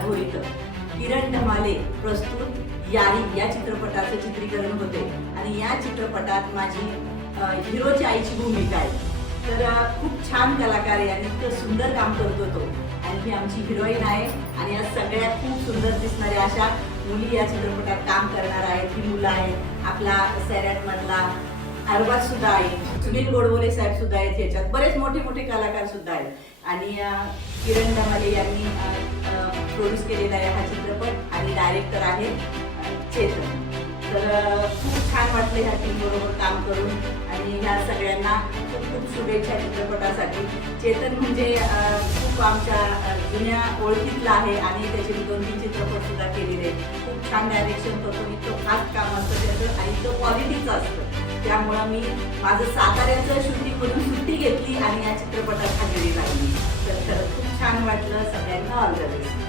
दारव्होळीत किरण धमाले प्रस्तुत यारी या चित्रपटाचं चित्रीकरण होते आणि या चित्रपटात माझी हिरोची आईची भूमिका आहे। तर खूप छान कलाकार आहे आणि इतकं सुंदर काम करतो तो आणि ही आमची हिरोईन आहे आणि या सगळ्या खूप सुंदर दिसणाऱ्या अशा मुली या चित्रपटात काम करणार आहेत। ही मुलं आहेत, आपला सैराट मधला अरबाज सुद्धा आहे, सुनील गोडबोले साहेब सुद्धा आहेत, ह्याच्यात बरेच मोठे मोठे कलाकार सुद्धा आहेत आणि किरण धमाले यांनी प्रोड्यूस केलेला आहे हा चित्रपट आणि डायरेक्टर आहे चेतन। तर खूप छान वाटले ह्या टीम बरोबर काम करून आणि ह्या सगळ्यांना खूप खूप शुभेच्छा चित्रपटासाठी। चेतन म्हणजे खूप आमच्या जुन्या ओळखीतला आहे आणि त्याचे 2-3 चित्रपट सुद्धा केलेले, खूप छान डायरेक्शन करतो, इतकं खास काम असतं त्याचं आणि इतकं क्वालिटीचं असतं। त्यामुळं मी माझं साताऱ्याचं शूटिंगमधून सुट्टी घेतली आणि या चित्रपटात हजेरी लागली। तर खरंच खूप छान वाटलं, सगळ्यांना ऑल द बेस्ट।